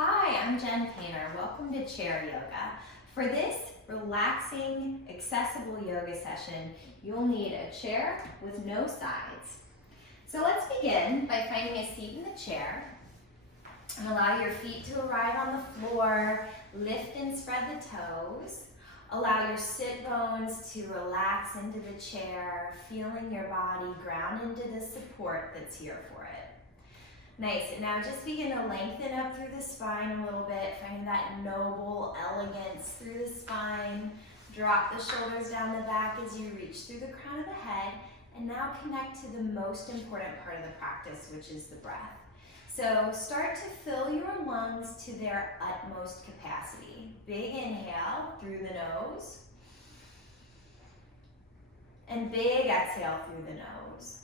Hi, I'm Jen Painter. Welcome to Chair Yoga. For this relaxing, accessible yoga session, you'll need a chair with no sides. So let's begin by finding a seat in the chair. And allow your feet to arrive on the floor. Lift and spread the toes. Allow your sit bones to relax into the chair, feeling your body ground into the support that's here for it. Nice, and now just begin to lengthen up through the spine a little bit, finding that noble elegance through the spine. Drop the shoulders down the back as you reach through the crown of the head, and now connect to the most important part of the practice, which is the breath. So start to fill your lungs to their utmost capacity. Big inhale through the nose, and big exhale through the nose.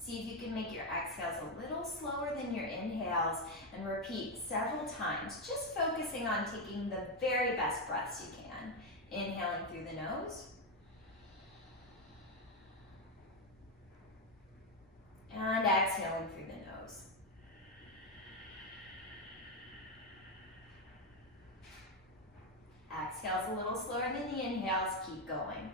See if you can make your exhales a little slower than your inhales and repeat several times, just focusing on taking the very best breaths you can. Inhaling through the nose. And exhaling through the nose. Exhales a little slower than the inhales, keep going.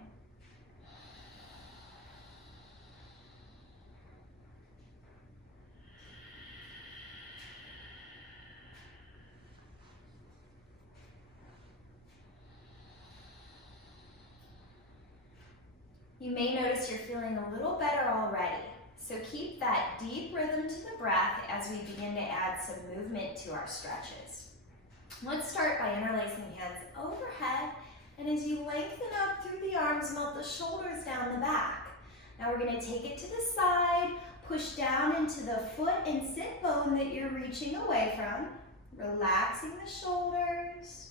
You may notice you're feeling a little better already, so keep that deep rhythm to the breath as we begin to add some movement to our stretches. Let's start by interlacing hands overhead, and as you lengthen up through the arms, melt the shoulders down the back. Now we're going to take it to the side, push down into the foot and sit bone that you're reaching away from, relaxing the shoulders.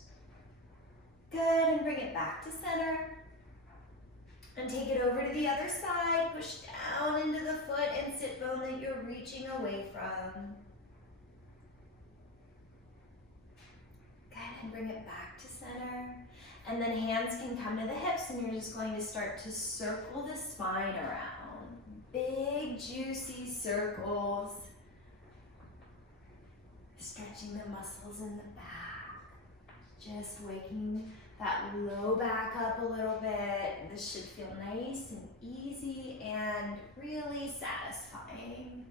Good, and bring it back to center. And take it over to the other side, push down into the foot and sit bone that you're reaching away from. Good, and bring it back to center. And then hands can come to the hips and you're just going to start to circle the spine around. Big, juicy circles. Stretching the muscles in the back. Just waking that low back up a little bit. This should feel nice and easy and really satisfying.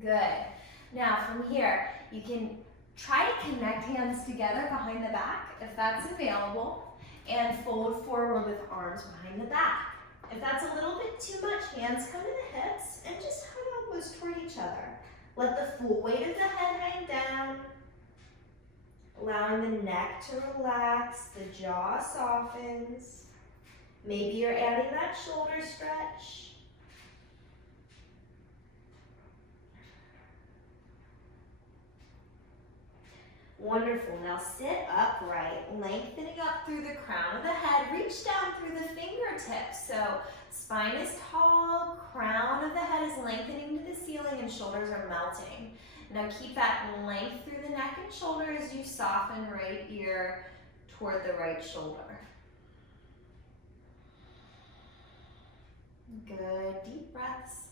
Good. Now from here, you can try to connect hands together behind the back if that's available, and fold forward with arms behind the back. If that's a little bit too much, hands come to the hips and just hug elbows toward each other. Let the full weight of the head hang down. Allowing the neck to relax, the jaw softens. Maybe you're adding that shoulder stretch. Wonderful. Now sit upright, lengthening up through the crown of the head. Reach down through the fingertips. So spine is tall, crown of the head is lengthening to the ceiling, and shoulders are melting. Now keep that length through the neck and shoulder as you soften right ear toward the right shoulder. Good, deep breaths.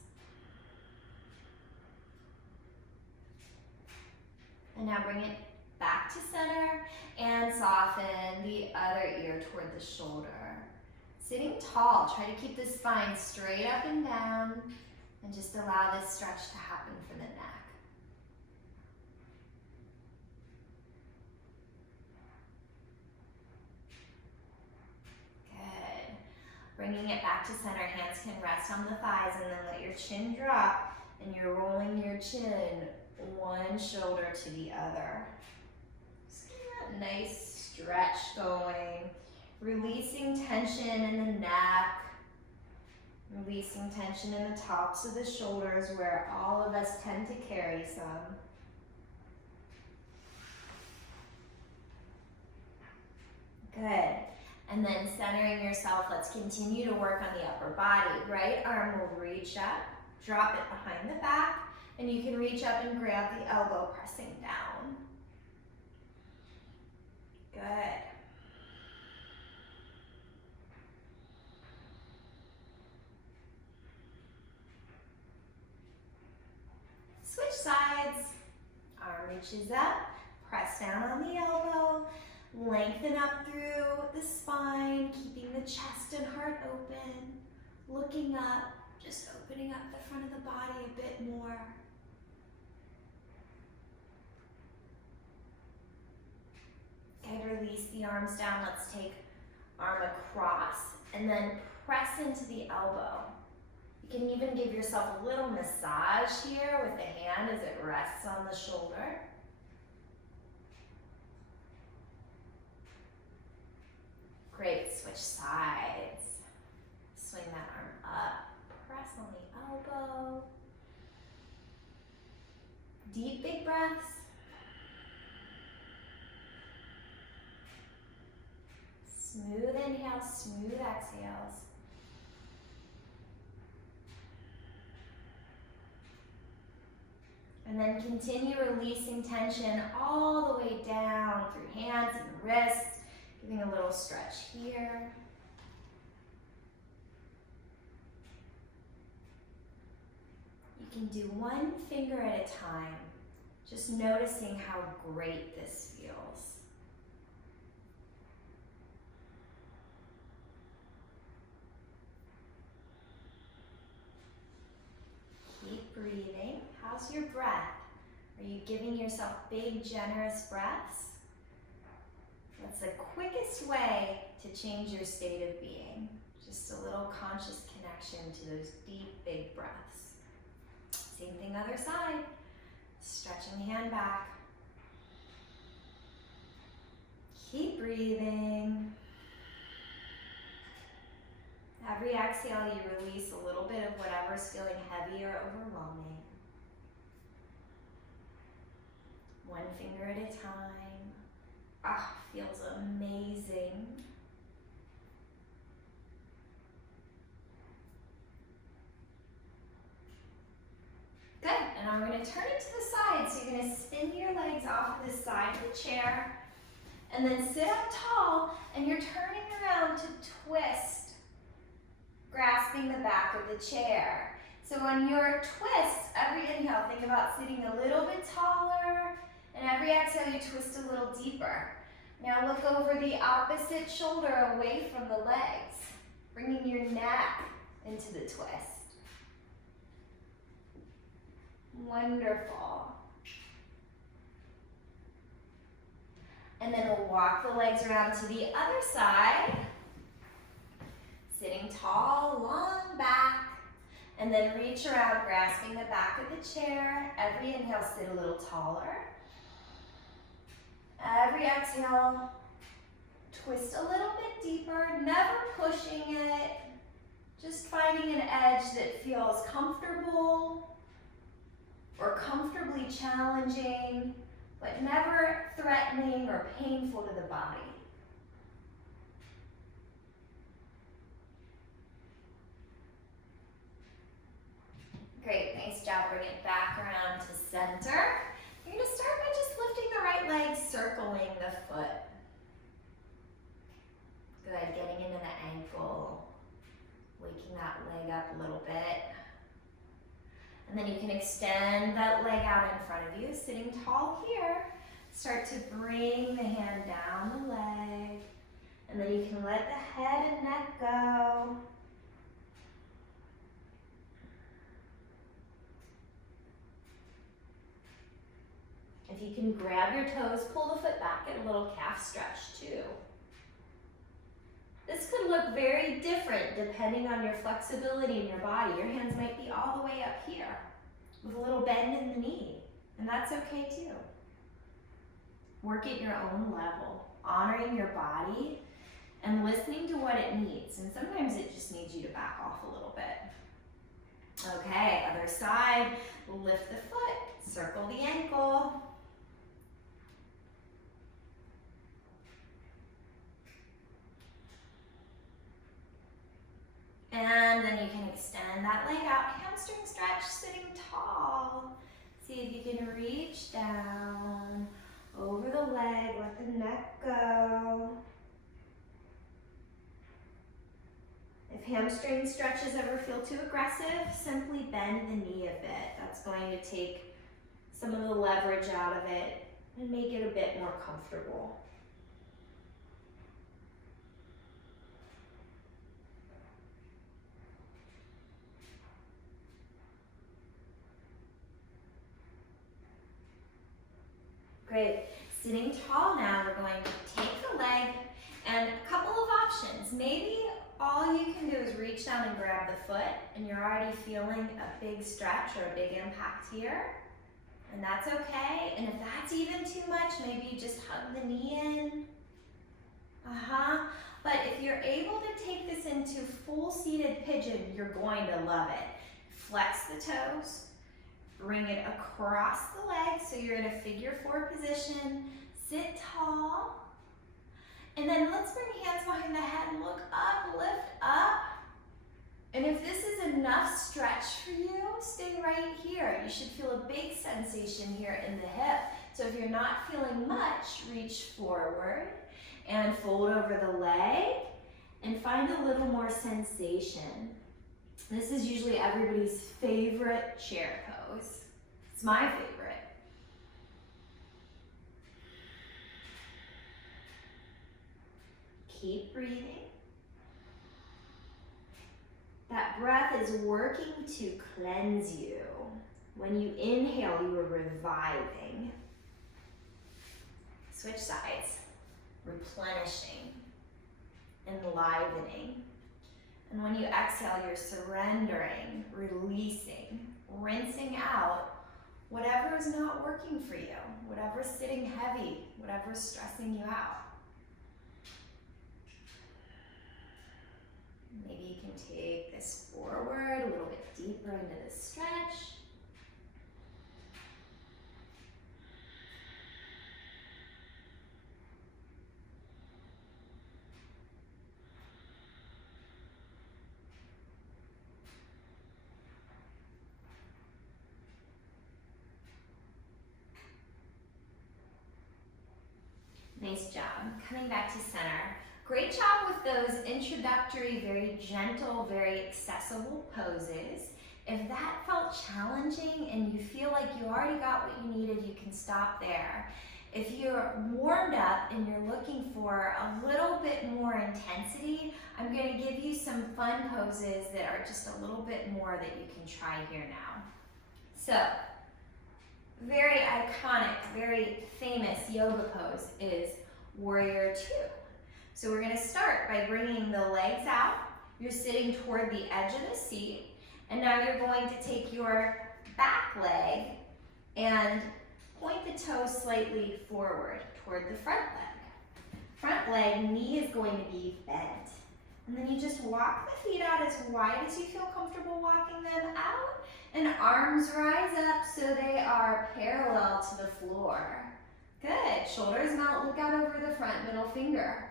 And now bring it back to center and soften the other ear toward the shoulder. Sitting tall, try to keep the spine straight up and down, and just allow this stretch to happen for the neck. Bringing it back to center, hands can rest on the thighs, and then let your chin drop, and you're rolling your chin one shoulder to the other. Just get that nice stretch going. Releasing tension in the neck, releasing tension in the tops of the shoulders where all of us tend to carry some. Good. And then centering yourself, let's continue to work on the upper body. Right arm will reach up, drop it behind the back, and you can reach up and grab the elbow, pressing down. Good. reaches up, press down on the elbow, lengthen up through the spine, keeping the chest and heart open, looking up, just opening up the front of the body a bit more. Okay, release the arms down. Let's take arm across and then press into the elbow. You can even give yourself a little massage here with the hand as it rests on the shoulder. Great, switch sides. Swing that arm up, press on the elbow. Deep, big breaths. Smooth inhales, smooth exhales. And then continue releasing tension all the way down through hands and wrists, giving a little stretch here. You can do one finger at a time, just noticing how great this feels. Keep breathing. How's your breath? Are you giving yourself big, generous breaths? That's the quickest way to change your state of being. Just a little conscious connection to those deep, big breaths. Same thing, other side. Stretching the hand back. Keep breathing. Every exhale, you release a little bit of whatever's feeling heavy or overwhelming. One finger at a time. Ah, feels amazing. Good, and I'm going to turn it to the side. So you're going to spin your legs off of the side of the chair and then sit up tall, and you're turning around to twist, grasping the back of the chair. So on your twist, every inhale, think about sitting a little bit taller, and every exhale, you twist a little deeper. Now look over the opposite shoulder away from the legs, bringing your neck into the twist. Wonderful. And then we'll walk the legs around to the other side, sitting tall, long back, and then reach around, grasping the back of the chair. Every inhale, sit a little taller. Every exhale, twist a little bit deeper, never pushing it, just finding an edge that feels comfortable or comfortably challenging, but never threatening or painful to the body. Great, nice job. Bring it back around to center. You're going to start by just lifting the right leg, circling the foot. Good, getting into the ankle, waking that leg up a little bit. And then you can extend that leg out in front of you, sitting tall here. Start to bring the hand down the leg, and then you can let the head and neck go. If you can grab your toes, pull the foot back, get a little calf stretch too. This could look very different depending on your flexibility in your body. Your hands might be all the way up here with a little bend in the knee, and that's okay too. Work at your own level, honoring your body and listening to what it needs. And sometimes it just needs you to back off a little bit. Okay, other side, lift the foot, circle the ankle. And then you can extend that leg out, hamstring stretch, sitting tall. See if you can reach down over the leg, let the neck go. If hamstring stretches ever feel too aggressive, simply bend the knee a bit. That's going to take some of the leverage out of it and make it a bit more comfortable. Great. Sitting tall now, we're going to take the leg and a couple of options. Maybe all you can do is reach down and grab the foot and you're already feeling a big stretch or a big impact here. And that's okay. And if that's even too much, maybe you just hug the knee in. But if you're able to take this into full seated pigeon, you're going to love it. Flex the toes. Bring it across the legs so you're in a figure 4 position. Sit tall. And then let's bring hands behind the head. Look up, lift up. And if this is enough stretch for you, stay right here. You should feel a big sensation here in the hip. So if you're not feeling much, reach forward and fold over the leg and find a little more sensation. This is usually everybody's favorite chair pose. It's my favorite. Keep breathing. That breath is working to cleanse you. When you inhale, you are reviving. Switch sides. Replenishing, enlivening. And when you exhale, you're surrendering, releasing, rinsing out whatever is not working for you, whatever's sitting heavy, whatever's stressing you out. Maybe you can take this forward a little bit deeper into the stretch. Nice job. Coming back to center. Great job with those introductory, very gentle, very accessible poses. If that felt challenging and you feel like you already got what you needed, you can stop there. If you're warmed up and you're looking for a little bit more intensity, I'm going to give you some fun poses that are just a little bit more that you can try here now. So, very iconic, very famous yoga pose is Warrior Two. So we're going to start by bringing the legs out. You're sitting toward the edge of the seat, and now you're going to take your back leg and point the toes slightly forward toward the front leg. Front leg, knee is going to be bent. And then you just walk the feet out as wide as you feel comfortable walking them out, and arms rise up so they are parallel to the floor. Good. Shoulders mount, look out over the front middle finger.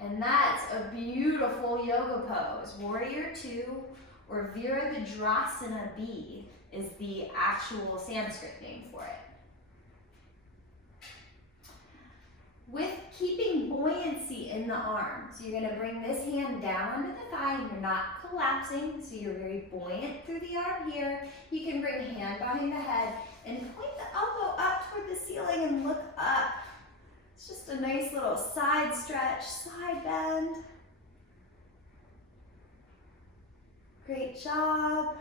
And that's a beautiful yoga pose. Warrior Two, or Virabhadrasana B is the actual Sanskrit name for it. With keeping buoyancy in the arms, you're going to bring this hand down under the thigh and you're not collapsing, so you're very buoyant through the arm here. You can bring a hand behind the head and point the elbow up toward the ceiling and look up. It's just a nice little side stretch, side bend. Great job.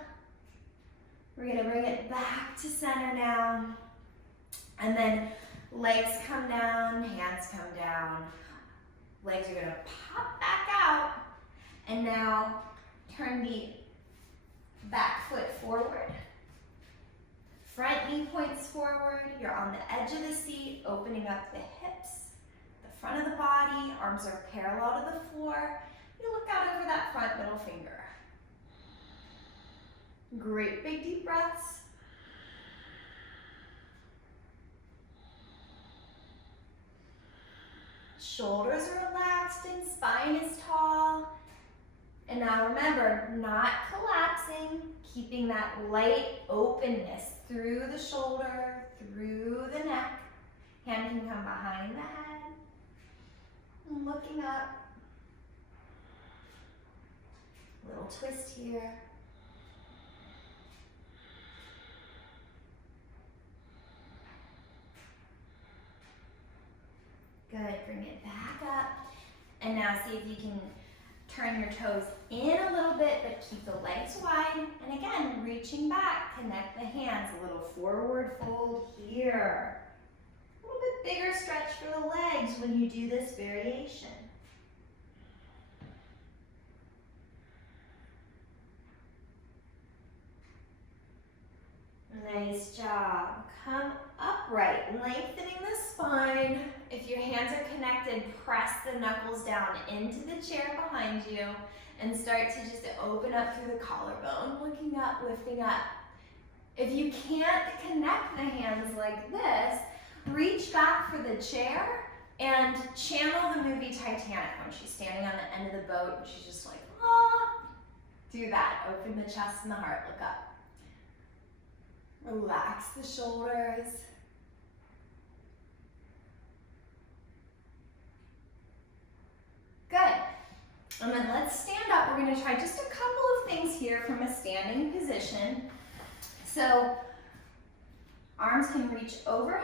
We're going to bring it back to center now. And then legs come down, hands come down. Legs are going to pop back out. And now turn the back foot forward. Front knee points forward. You're on the edge of the seat, opening up the hips, the front of the body. Arms are parallel to the floor. You look out over that front middle finger. Great big deep breaths. Shoulders are relaxed and spine is tall. And now remember, not collapsing, keeping that light openness through the shoulder, through the neck. Hand can come behind the head. And looking up. Little twist here. Good, bring it back up. And now see if you can turn your toes in a little bit, but keep the legs wide. And again, reaching back, connect the hands, a little forward fold here. A little bit bigger stretch for the legs when you do this variation. Nice job. Come upright, lengthening the spine. If your hands are connected, press the knuckles down into the chair behind you and start to just open up through the collarbone, looking up, lifting up. If you can't connect the hands like this, reach back for the chair and channel the movie Titanic when she's standing on the end of the boat and she's just like, ah. Do that. Open the chest and the heart, look up. Relax the shoulders. Good. And then let's stand up. We're going to try just a couple of things here from a standing position. So arms can reach overhead,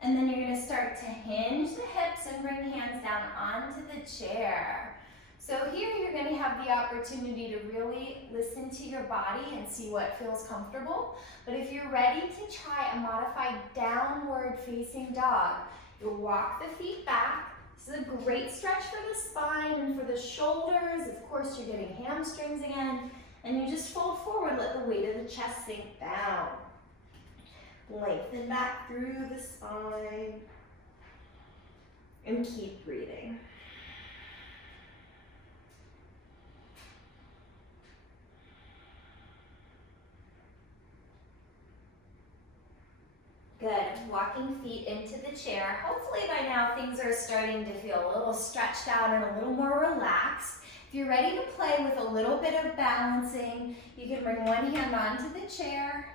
and then you're going to start to hinge the hips and bring hands down onto the chair. So here you're going to have the opportunity to really listen to your body and see what feels comfortable. But if you're ready to try a modified downward facing dog, you'll walk the feet back. This is a great stretch for the spine and for the shoulders. Of course, you're getting hamstrings again. And you just fold forward, let the weight of the chest sink down. Lengthen back through the spine. And keep breathing. Good, walking feet into the chair. Hopefully by now things are starting to feel a little stretched out and a little more relaxed. If you're ready to play with a little bit of balancing, you can bring one hand onto the chair.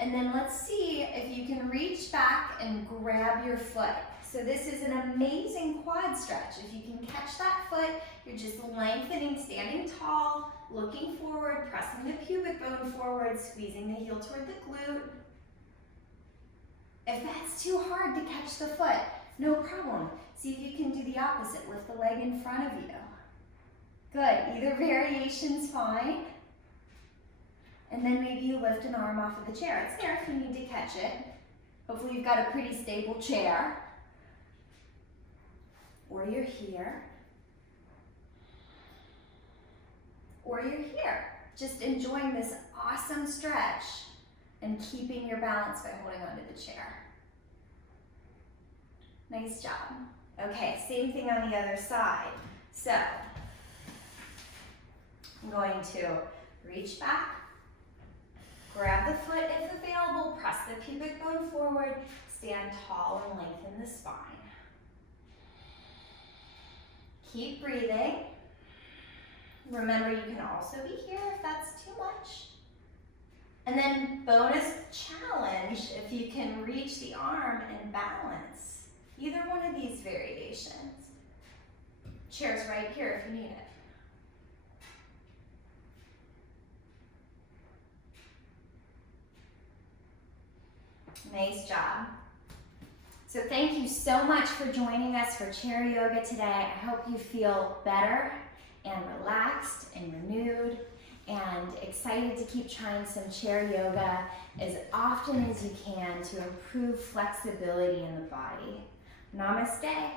And then let's see if you can reach back and grab your foot. So this is an amazing quad stretch. If you can catch that foot, you're just lengthening, standing tall, looking forward, pressing the pubic bone forward, squeezing the heel toward the glute. If that's too hard to catch the foot, no problem. See if you can do the opposite. Lift the leg in front of you. Good, either variation's fine. And then maybe you lift an arm off of the chair. It's there if you need to catch it. Hopefully you've got a pretty stable chair. Or you're here. Or you're here. Just enjoying this awesome stretch and keeping your balance by holding onto the chair. Nice job. Okay, same thing on the other side. So, I'm going to reach back, grab the foot if available, press the pubic bone forward, stand tall and lengthen the spine. Keep breathing. Remember, you can also be here if that's too much. And then bonus challenge, if you can reach the arm and balance either one of these variations. Chair's right here if you need it. Nice job. So thank you so much for joining us for chair yoga today. I hope you feel better and relaxed and renewed and excited to keep trying some chair yoga as often as you can to improve flexibility in the body. Namaste.